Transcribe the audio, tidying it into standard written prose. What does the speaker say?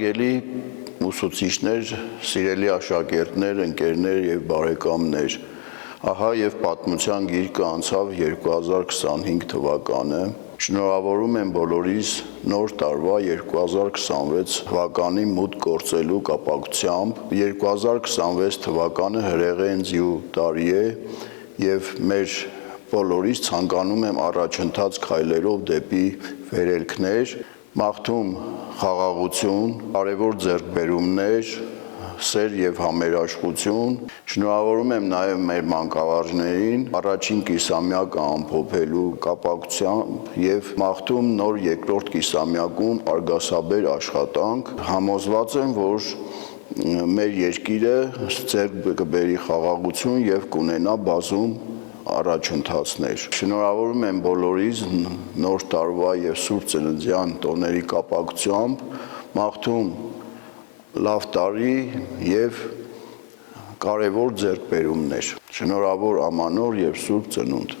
Հարգելի ուսուցիչներ, սիրելի աշակերտներ, ընկերներ եւ բարեկամներ, ահա եւ պատմության գիրկը անցավ 2025 թվականը։ Շնորհավորում եմ բոլորիս նոր տարվա 2026 թվականի մուտք գործելու կապակցությամբ։ 2026 թվականը հրեղեն ձյու տարի է եւ մեր բոլորիս ցանկանում եմ առաջընթաց քայլերով դեպի վերելքներ, մաղթում խաղաղություն, կարևոր ձեռքբերումներ, սեր եւ համերաշխություն։ Շնորհավորում եմ նաեւ մեր մանկավարժներին առաջին կիսամյակը ամփոփելու կապակցությամբ եւ մաղթում նոր երկրորդ կիսամյակում արգասաբեր աշխատանք։ Համոզված եմ, որ մեր երկիրը ձեռք կբերի խաղաղություն եւ կունենա բազում առաջընթացներ։ Շնորհավորում եմ բոլորիս նոր տարվա եւ Սուրբ Ծննդյան տոների կապակցությամբ, մաղթում լավ տարի եւ կարևոր ձեռքբերումներ։ Շնորհավոր ամանոր եւ Սուրբ Ծնունդ։